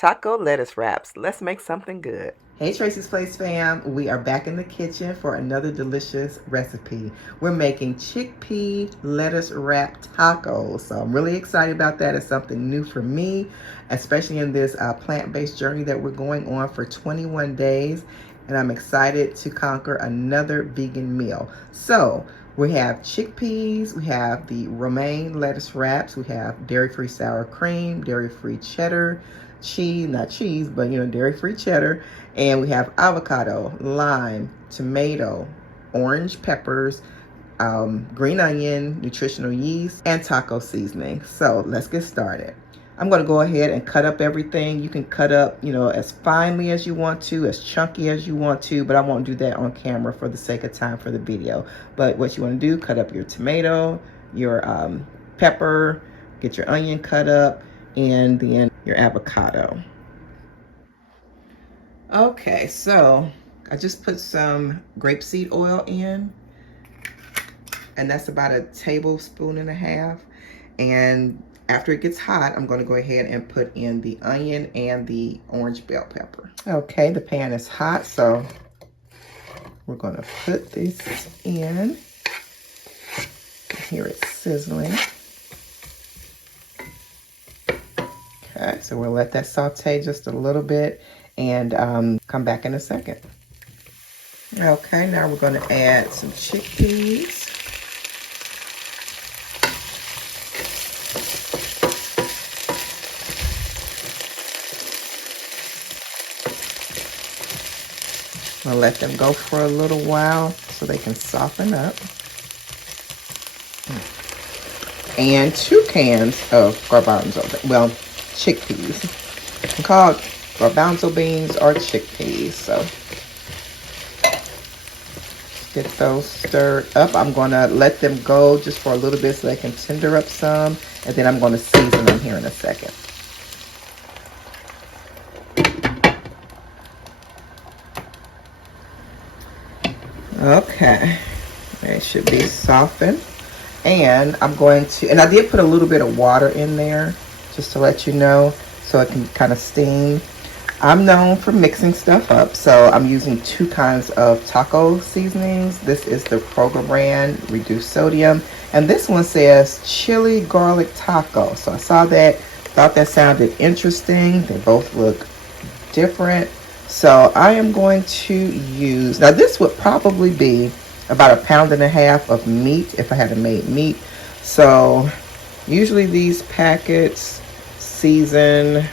Taco lettuce wraps. Let's make something good. Hey Tracie's Place fam, we are back in the kitchen for another delicious recipe. We're making chickpea lettuce wrap tacos. So I'm really excited about that. It's something new for me, especially in this plant-based journey that we're going on for 21 days. And I'm excited to conquer another vegan meal. So we have chickpeas, we have the romaine lettuce wraps, we have dairy-free sour cream, dairy-free cheddar, cheese, not cheese, but dairy-free cheddar. And we have avocado, lime, tomato, orange peppers, green onion, nutritional yeast, and taco seasoning. So let's get started. I'm going to go ahead and cut up everything. You can cut up, as finely as you want to, as chunky as you want to, but I won't do that on camera for the sake of time for the video. But what you want to do, cut up your tomato, your pepper, get your onion cut up, and then your avocado. Okay, so I just put some grapeseed oil in, and that's about a tablespoon and a half. And after it gets hot, I'm going to go ahead and put in the onion and the orange bell pepper. Okay, the pan is hot, so we're going to put this in. Here it's sizzling. Okay, so we'll let that saute just a little bit and come back in a second. Okay, now we're going to add some chickpeas. I'll let them go for a little while so they can soften up. And 2 cans of garbanzo, well, chickpeas. They're called garbanzo beans or chickpeas. So get those stirred up. I'm going to let them go just for a little bit so they can tender up some. And then I'm going to season them here in a second. Okay, they should be softened. And I'm going to, and I did put a little bit of water in there just to let you know so it can kind of steam. I'm known for mixing stuff up, so I'm using 2 kinds of taco seasonings. This is the Kroger brand, reduced sodium, and this one says chili garlic taco. So I saw that, thought that sounded interesting. They both look different. So I am going to use, now this would probably be about 1.5 pounds of meat if I had made meat. So usually these packets season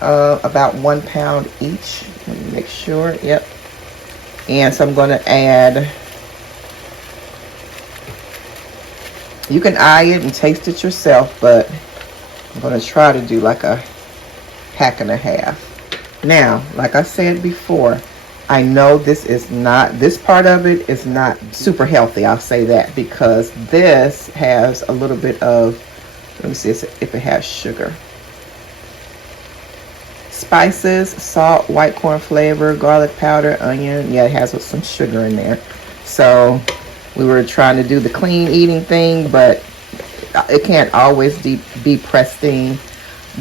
about 1 pound each. Let me make sure, yep. And so I'm going to add, you can eye it and taste it yourself, but I'm going to try to do like 1.5 packs. Now, like I said before, I know this part of it is not super healthy. I'll say that because this has a little bit of, let me see if it has sugar. Spices, salt, white corn flavor, garlic powder, onion. Yeah, it has some sugar in there. So we were trying to do the clean eating thing, but it can't always be pristine.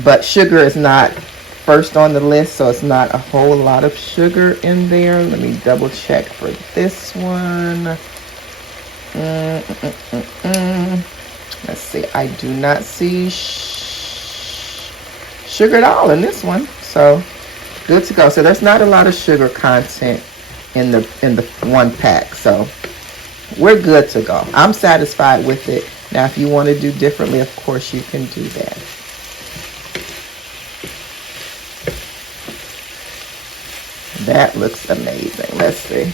But sugar is not first on the list, so it's not a whole lot of sugar in there. Let me double check for this one. Let's see, I do not see sugar at all in this one, so good to go. So there's not a lot of sugar content in the 1 pack, so we're good to go. I'm satisfied with it. Now if you want to do differently, of course you can do that. That looks amazing. Let's see.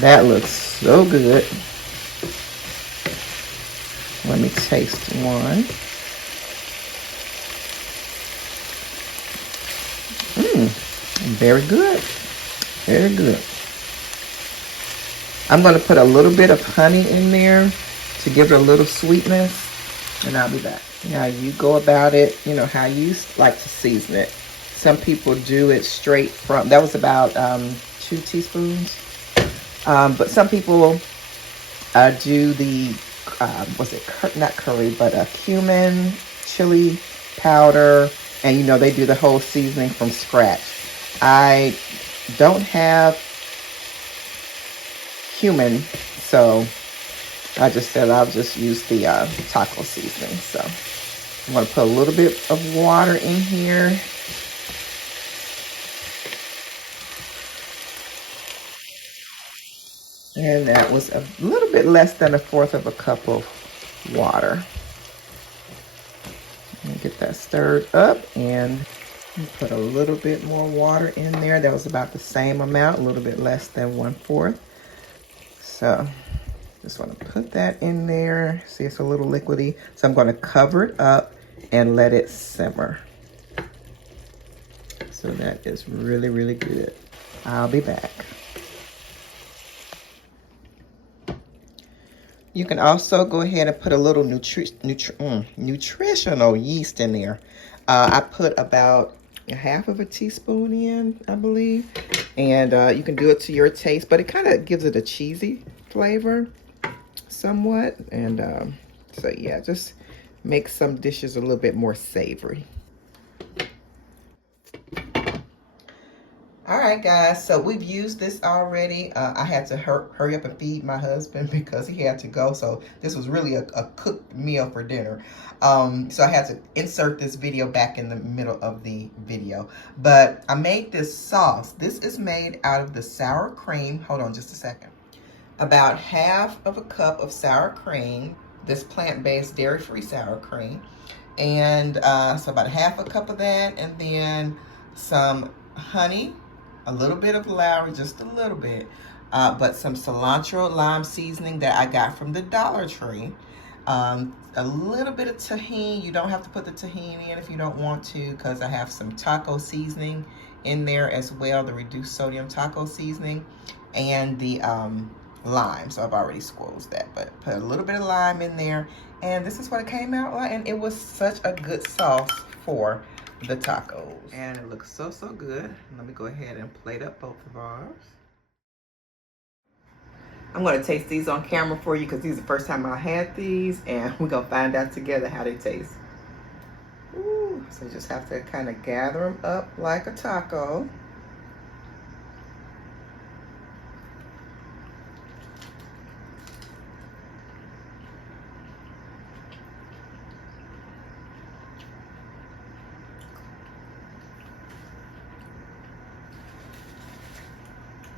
That looks so good. Let me taste one. Very good. Very good. I'm going to put a little bit of honey in there to give it a little sweetness, and I'll be back. Now you go about it, how you like to season it. Some people do it straight from, that was about 2 teaspoons. But some people do the, not curry, but cumin, chili powder, and you know, they do the whole seasoning from scratch. I don't have cumin, so I just said I'll just use the taco seasoning. So I'm going to put a little bit of water in here. And that was a little bit less than 1/4 of a cup of water. And get that stirred up, and put a little bit more water in there. That was about the same amount, a little bit less than 1/4. So just want to put that in there. See, it's a little liquidy. So I'm going to cover it up and let it simmer. So that is really, really good. I'll be back. You can also go ahead and put a little nutritional yeast in there. I put about 1/2 of a teaspoon in, I believe. And you can do it to your taste, but it kind of gives it a cheesy flavor somewhat. And so yeah, just make some dishes a little bit more savory. All right, guys, so we've used this already. I had to hurry up and feed my husband because he had to go. So this was really a cooked meal for dinner. So I had to insert this video back in the middle of the video. But I made this sauce. This is made out of the sour cream. Hold on just a second. About 1/2 of a cup of sour cream. This plant-based dairy-free sour cream. And so about 1/2 a cup of that. And then some honey. A little bit of Lowry, just a little bit, but some cilantro lime seasoning that I got from the Dollar Tree. A little bit of tahini. You don't have to put the tahini in if you don't want to, because I have some taco seasoning in there as well, the reduced sodium taco seasoning, and the lime. So I've already squoze that, but put a little bit of lime in there, and this is what it came out like, and it was such a good sauce for the tacos, and it looks so good. Let me go ahead and plate up both of ours. I'm going to taste these on camera for you because these are the first time I had these, and we're going to find out together how they taste. Ooh, so you just have to kind of gather them up like a taco.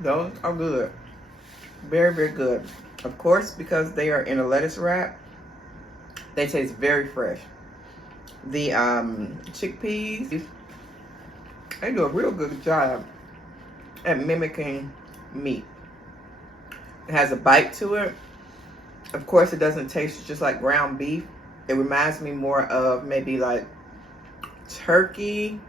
Those are good. Very, very good. Of course, because they are in a lettuce wrap, they taste very fresh. The chickpeas, they do a real good job at mimicking meat. It has a bite to it. Of course, it doesn't taste just like ground beef. It reminds me more of maybe like turkey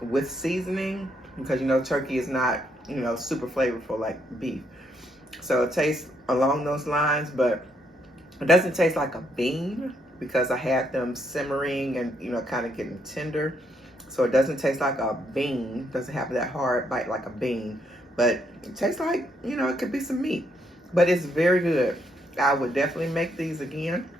with seasoning, because you know turkey is not, you know, super flavorful like beef. So it tastes along those lines, but it doesn't taste like a bean because I had them simmering and, you know, kind of getting tender. So it doesn't taste like a bean. It doesn't have that hard bite like a bean, but it tastes like, you know, it could be some meat. But it's very good. I would definitely make these again.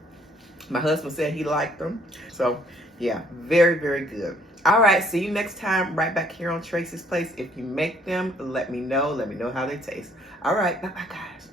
My husband said he liked them. So yeah, very, very good. All right, see you next time right back here on Tracie's Place. If you make them, let me know. Let me know how they taste. All right, bye-bye, guys.